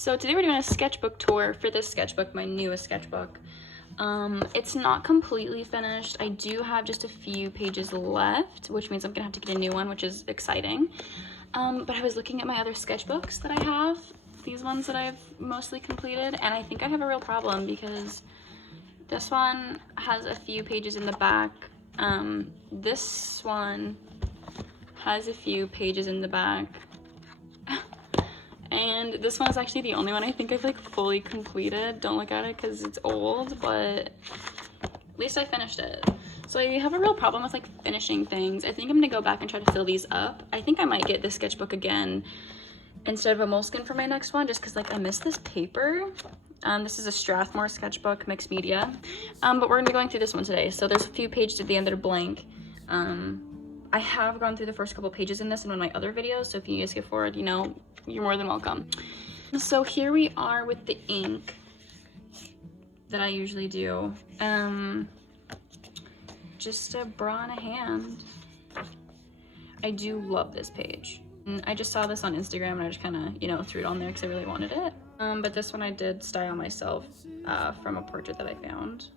So today we're doing a sketchbook tour for this sketchbook, my newest sketchbook. It's not completely finished. I do have just a few pages left, which means I'm gonna have to get a new one, which is exciting. But I was looking at my other sketchbooks that I have, these ones that I've mostly completed, and I think I have a real problem because this one has a few pages in the back. This one has a few pages in the back. And this one is actually the only one I think I've like fully completed. Don't look at it because it's old, but at least I finished it. So I have a real problem with like finishing things. I think I'm gonna go back and try to fill these up. I think I might get this sketchbook again instead of a moleskin for my next one, just because like I miss this paper. This is a Strathmore sketchbook, mixed media. But we're gonna be going through this one today. So there's a few pages at the end that are blank. I have gone through the first couple pages in this in one of my other videos, so if you guys skip forward, you know, you're more than welcome. So here we are with the ink that I usually do. Just a bra and a hand. I do love this page. And I just saw this on Instagram and I just kind of, you know, threw it on there because I really wanted it. But this one I did style myself from a portrait that I found.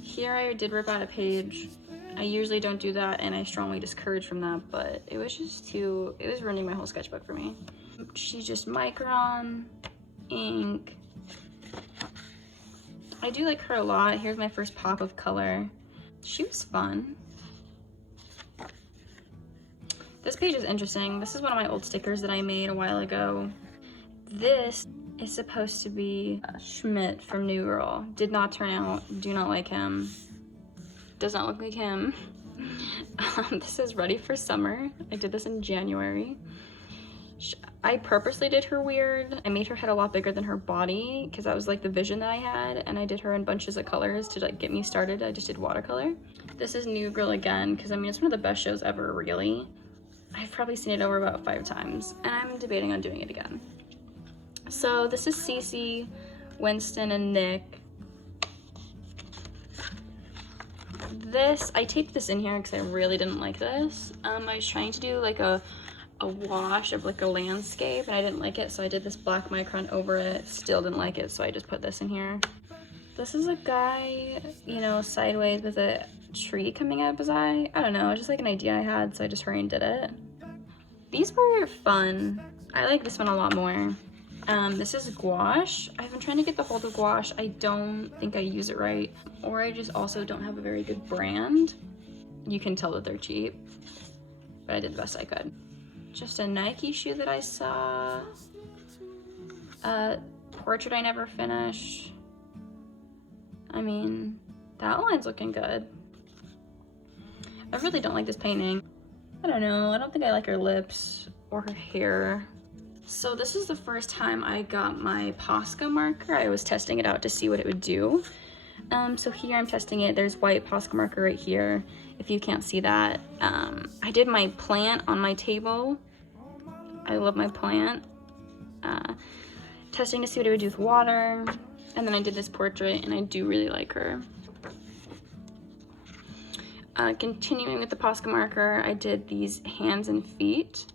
Here I did rip out a page. I usually don't do that and I strongly discourage from that, but it was just too, it was ruining my whole sketchbook for me. She's just micron, ink. I do like her a lot. Here's my first pop of color. She was fun. This page is interesting. This is one of my old stickers that I made a while ago. This is supposed to be Schmidt from New Girl. Did not turn out, do not like him. Does not look like him. This is Ready for Summer. I did this in January. I purposely did her weird. I made her head a lot bigger than her body because that was like the vision that I had, and I did her in bunches of colors to like get me started. I just did watercolor. This is New Girl again because I mean it's one of the best shows ever, really. I've probably seen it over about 5 times and I'm debating on doing it again. So this is Cece, Winston, and Nick. This, I taped this in here because I really didn't like this. I was trying to do like a wash of like a landscape and I didn't like it, so I did this black micron over it. Still didn't like it, so I just put this in here. This is a guy, you know, sideways with a tree coming out of his eye. I don't know, it's just like an idea I had, so I just hurried and did it. These were fun. I like this one a lot more. This is gouache. I've been trying to get the hold of gouache. I don't think I use it right, or I just also don't have a very good brand. You can tell that they're cheap, but I did the best I could. Just a Nike shoe that I saw. Portrait I never finished. I mean, the outline's looking good. I really don't like this painting. I don't know, I don't think I like her lips or her hair. So this is the first time I got my Posca marker. I was testing it out to see what it would do. So here I'm testing it. There's white Posca marker right here, if you can't see that. I did my plant on my table. I love my plant. Testing to see what it would do with water. And then I did this portrait and I do really like her. Continuing with the Posca marker, I did these hands and feet.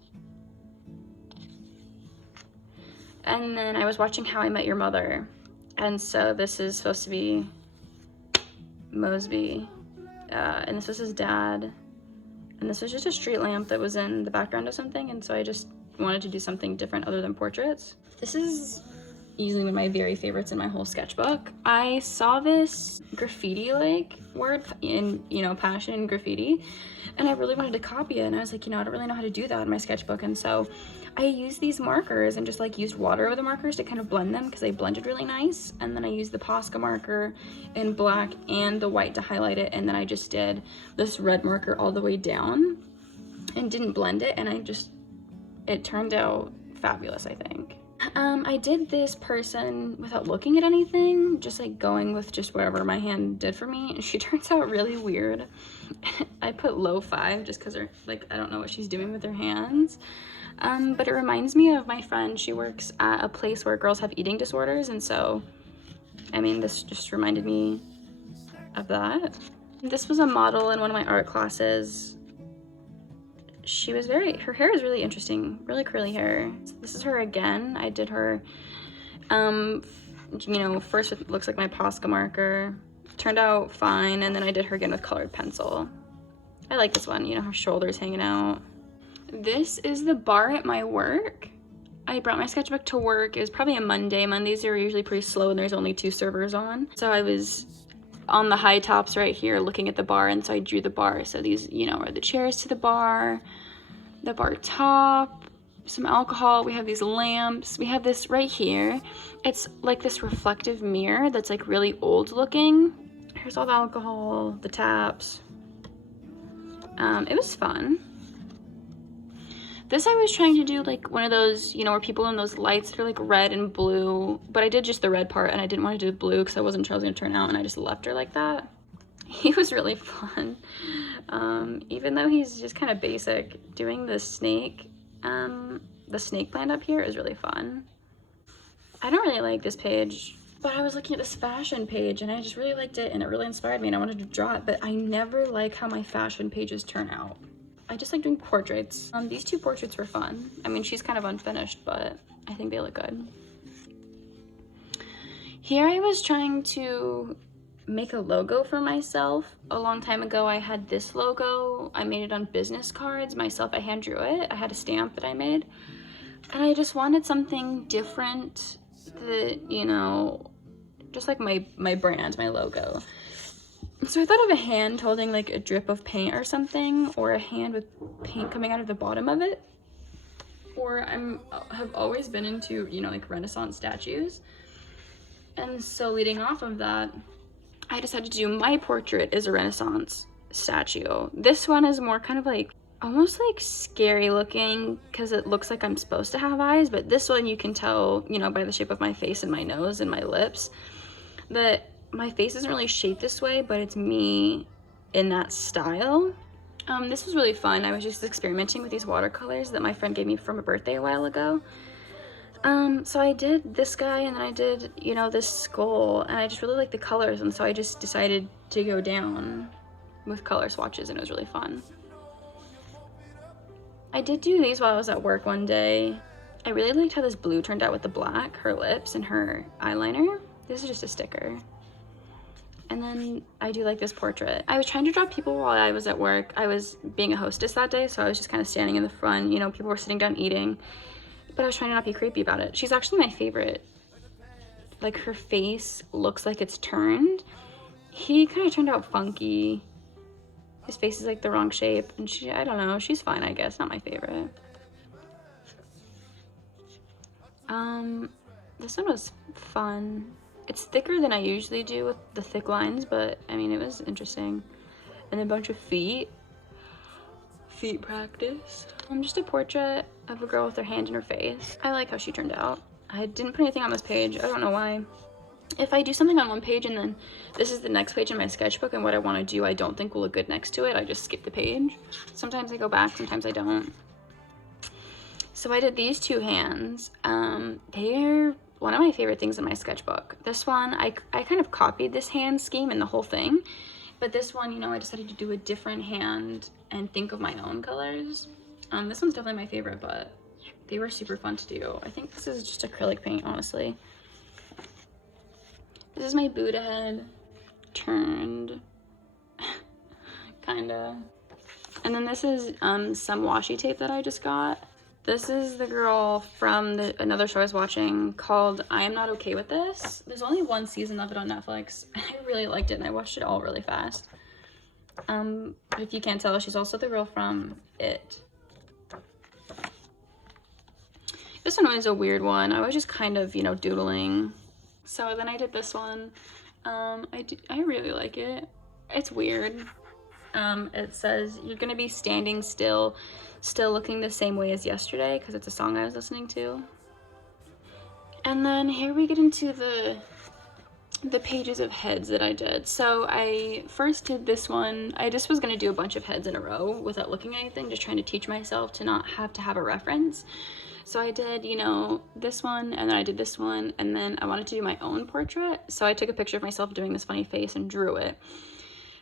And then I was watching How I Met Your Mother. And so this is supposed to be Mosby. And this was his dad. And this was just a street lamp that was in the background of something. And so I just wanted to do something different other than portraits. This is easily one of my very favorites in my whole sketchbook. I saw this graffiti like word in, you know, passion graffiti, and I really wanted to copy it, and I was like, you know, I don't really know how to do that in my sketchbook, and so I used these markers and just like used water over the markers to kind of blend them because they blended really nice, and then I used the Posca marker in black and the white to highlight it, and then I just did this red marker all the way down and didn't blend it, and it turned out fabulous, I think. I did this person without looking at anything, just like going with just whatever my hand did for me, and she turns out really weird. I put low 5 just because like I don't know what she's doing with her hands. But it reminds me of my friend. She works at a place where girls have eating disorders, and so I mean this just reminded me of that. This was a model in one of my art classes. She was her hair is really interesting, really curly hair. This is her again. I did her You know, first it looks like my Posca marker. Turned out fine, and then I did her again with colored pencil. I like this one, you know, her shoulders hanging out. This is the bar at my work. I brought my sketchbook to work. It was probably a Monday. Mondays are usually pretty slow and there's only 2 servers on. So I was on the high tops right here looking at the bar, and so I drew the bar. So these, you know, are the chairs to the bar top, some alcohol. We have these lamps. We have this right here. It's like this reflective mirror that's like really old looking. Here's all the alcohol, the taps. It was fun. This I was trying to do like one of those, you know, where people in those lights that are like red and blue, but I did just the red part and I didn't want to do the blue because I wasn't sure how it was going to turn out, and I just left her like that. He was really fun. Even though he's just kind of basic, doing the snake plant up here is really fun. I don't really like this page, but I was looking at this fashion page and I just really liked it and it really inspired me and I wanted to draw it, but I never like how my fashion pages turn out. I just like doing portraits. These 2 portraits were fun. I mean, she's kind of unfinished, but I think they look good. Here I was trying to make a logo for myself. A long time ago, I had this logo. I made it on business cards myself. I hand drew it. I had a stamp that I made. And I just wanted something different that, you know, just like my brand, my logo. So I thought of a hand holding like a drip of paint or something, or a hand with paint coming out of the bottom of it. Or have always been into, you know, like Renaissance statues. And so leading off of that, I decided to do my portrait as a Renaissance statue. This one is more kind of like, almost like scary looking because it looks like I'm supposed to have eyes, but this one you can tell, you know, by the shape of my face and my nose and my lips, that my face isn't really shaped this way, but it's me in that style. This was really fun. I was just experimenting with these watercolors that my friend gave me for my birthday a while ago. So I did this guy and then I did, you know, this skull, and I just really liked the colors, and so I just decided to go down with color swatches, and it was really fun. I did do these while I was at work one day. I really liked how this blue turned out with the black, her lips and her eyeliner. This is just a sticker. And then I do like this portrait. I was trying to draw people while I was at work. I was being a hostess that day, so I was just kind of standing in the front. You know, people were sitting down eating, but I was trying to not be creepy about it. She's actually my favorite. Like, her face looks like it's turned. He kind of turned out funky. His face is like the wrong shape, and I don't know, she's fine, I guess. Not my favorite. This one was fun. It's thicker than I usually do with the thick lines, but I mean, it was interesting. And a bunch of feet practice. Just a portrait of a girl with her hand in her face. I like how she turned out. I didn't put anything on this page. I don't know why. If I do something on one page and then this is the next page in my sketchbook and what I want to do I don't think will look good next to it, I just skip the page. Sometimes I go back, sometimes I don't. So I did these 2 hands. They're one of my favorite things in my sketchbook. This one, I kind of copied this hand scheme and the whole thing, but this one, you know, I decided to do a different hand and think of my own colors. This one's definitely my favorite, but they were super fun to do. I think this is just acrylic paint, honestly. This is my Buddha head turned, kinda. And then this is some washi tape that I just got. This is the girl from another show I was watching called I Am Not Okay With This. There's only 1 season of it on Netflix. I really liked it and I watched it all really fast. But if you can't tell, she's also the girl from It. This one was a weird one. I was just kind of, you know, doodling. So then I did this one. I really like it. It's weird. It says, "You're gonna be standing still looking the same way as yesterday," because it's a song I was listening to. And then here we get into the pages of heads that I did. So I first did this one. I just was gonna do a bunch of heads in a row without looking at anything, just trying to teach myself to not have to have a reference. So I did, you know, this one, and then I did this one, and then I wanted to do my own portrait. So I took a picture of myself doing this funny face and drew it.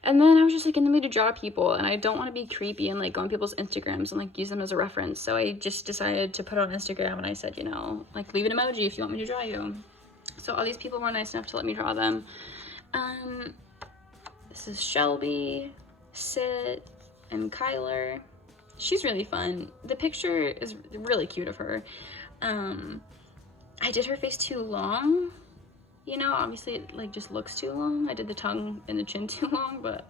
And then I was just like in the mood to draw people, and I don't want to be creepy and like go on people's Instagrams and like use them as a reference. So I just decided to put it on Instagram, and I said, you know, like leave an emoji if you want me to draw you. So all these people were nice enough to let me draw them. This is Shelby, Sit, and Kyler. She's really fun. The picture is really cute of her. I did her face too long. You know, obviously it like just looks too long. I did the tongue and the chin too long, but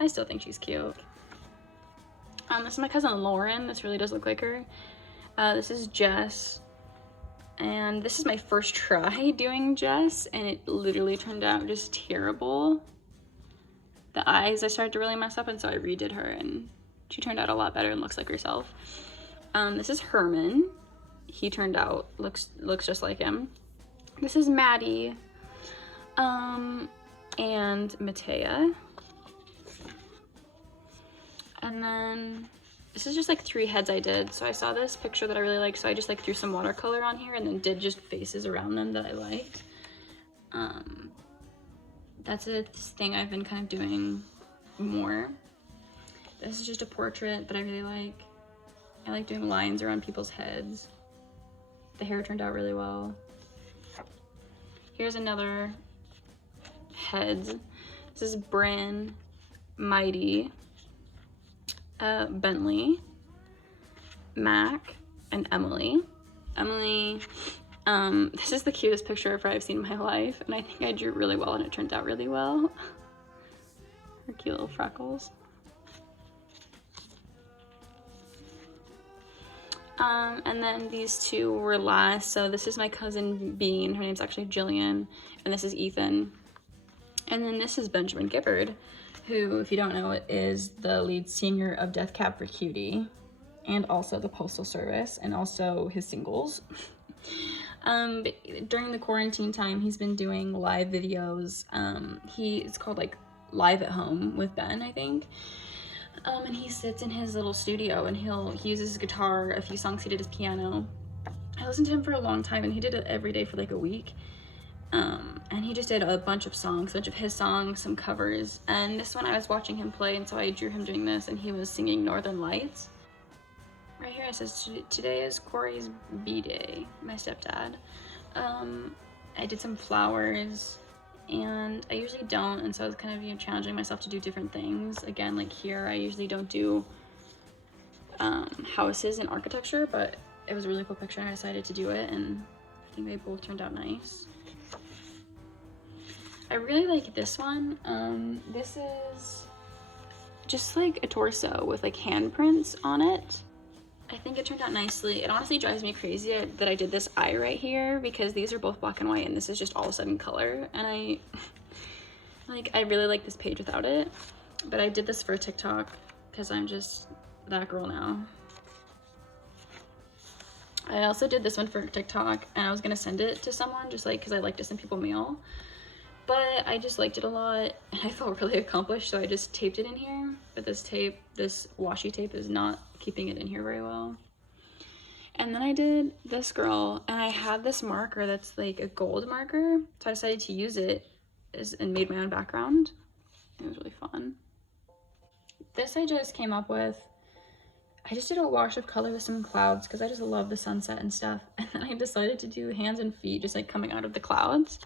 I still think she's cute. This is my cousin Lauren. This really does look like her. This is Jess. And this is my first try doing Jess, and it literally turned out just terrible. The eyes I started to really mess up, and so I redid her, and she turned out a lot better and looks like herself. This is Herman. He turned out, looks just like him. This is Maddie. And Matea. And then this is just like 3 heads I did. So I saw this picture that I really liked, so I just like threw some watercolor on here and then did just faces around them that I liked. That's a thing I've been kind of doing more. This is just a portrait that I really like. I like doing lines around people's heads. The hair turned out really well. Here's another heads. This is Bryn, Mighty, Bentley, Mac, and Emily. Emily, this is the cutest picture of her I've seen in my life, and I think I drew really well and it turned out really well. Her cute little freckles. And then these 2 were last. So this is my cousin Bean, her name's actually Jillian, and this is Ethan. And then this is Benjamin Gibbard, who, if you don't know, is the lead singer of Death Cab for Cutie, and also the Postal Service, and also his singles. During the quarantine time, he's been doing live videos. It's called like Live at Home with Ben, I think. And he sits in his little studio and he uses his guitar, a few songs he did his piano. I listened to him for a long time, and he did it every day for like a week. And he just did a bunch of songs, a bunch of his songs, some covers. And this one I was watching him play, and so I drew him doing this, and he was singing Northern Lights. Right here it says, today is Corey's B-Day, my stepdad. I did some flowers, and I usually don't, and so I was kind of, you know, challenging myself to do different things. Again, like here, I usually don't do houses and architecture, but it was a really cool picture and I decided to do it, and I think they both turned out nice. I really like this one. This is just like a torso with like handprints on it. I think it turned out nicely. It honestly drives me crazy that I did this eye right here, because these are both black and white and this is just all of a sudden color, and I really like this page without it. But I did this for TikTok because I'm just that girl now. I also did this one for TikTok, and I was gonna send it to someone just like because I like to send people mail, but I just liked it a lot and I felt really accomplished, so I just taped it in here. But this washi tape is not keeping it in here very well. And then I did this girl, and I had this marker that's like a gold marker, so I decided to use it and made my own background. It was really fun. This I just came up with. I just did a wash of color with some clouds because I just love the sunset and stuff, and then I decided to do hands and feet just like coming out of the clouds.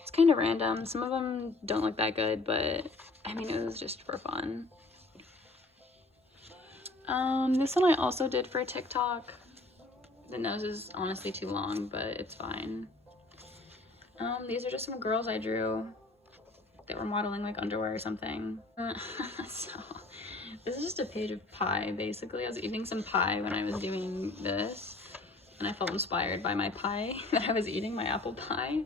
It's kind of random. Some of them don't look that good, but I mean, it was just for fun. This one I also did for TikTok. The nose is honestly too long, but it's fine. These are just some girls I drew that were modeling like underwear or something. So this is just a page of pie, basically. I was eating some pie when I was doing this, and I felt inspired by my pie that I was eating, my apple pie.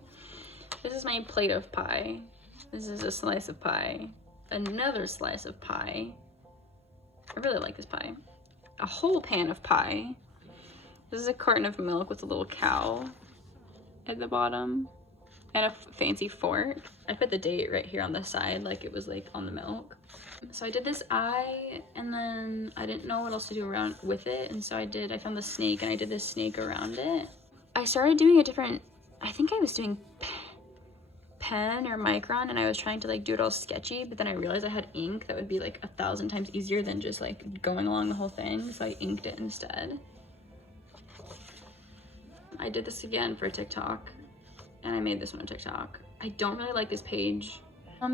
This is my plate of pie. This is a slice of pie. Another slice of pie. I really like this pie. A whole pan of pie. This is a carton of milk with a little cow at the bottom. And a fancy fork. I put the date right here on the side like it was like on the milk. So I did this eye, and then I didn't know what else to do around with it, and so I found the snake, and I did this snake around it. I started doing a different, I think I was doing pen or micron, and I was trying to like do it all sketchy, but then I realized I had ink that would be like 1,000 times easier than just like going along the whole thing, so I inked it instead. I did this again for TikTok. and I made this one on TikTok. I don't really like this page.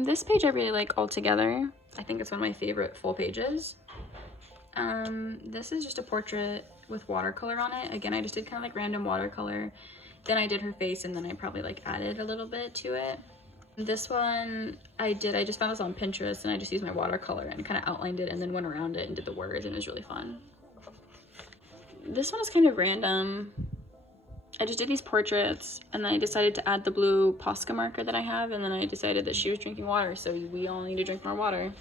This page I really like altogether. I think it's one of my favorite full pages. This is just a portrait with watercolor on it. Again, I just did kind of like random watercolor. Then I did her face, and then I probably like added a little bit to it. This one I just found this on Pinterest, and I just used my watercolor and kind of outlined it and then went around it and did the words, and it was really fun. This one is kind of random. I just did these portraits, and then I decided to add the blue Posca marker that I have, and then I decided that she was drinking water, so we all need to drink more water.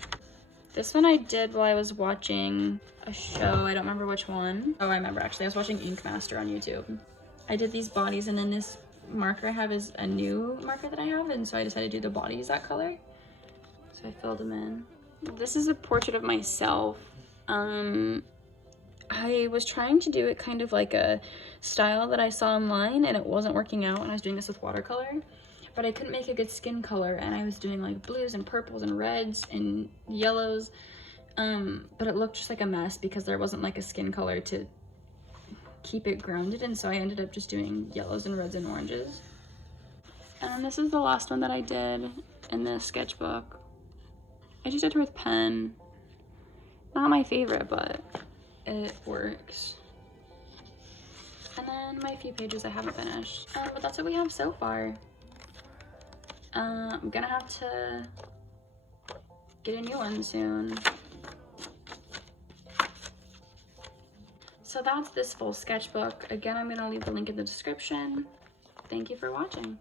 This one I did while I was watching a show. I don't remember which one. Oh, I remember actually. I was watching Ink Master on YouTube. I did these bodies, and then this marker I have is a new marker that I have, and so I decided to do the bodies that color. So I filled them in. This is a portrait of myself. I was trying to do it kind of like a style that I saw online, and it wasn't working out, and I was doing this with watercolor, but I couldn't make a good skin color, and I was doing like blues and purples and reds and yellows, but it looked just like a mess because there wasn't like a skin color to keep it grounded, and so I ended up just doing yellows and reds and oranges. And then this is the last one that I did in this sketchbook. I just did her with pen. Not my favorite, but it works. And then my few pages I haven't finished. But that's what we have so far. I'm gonna have to get a new one soon. So that's this full sketchbook. Again, I'm gonna leave the link in the description. Thank you for watching.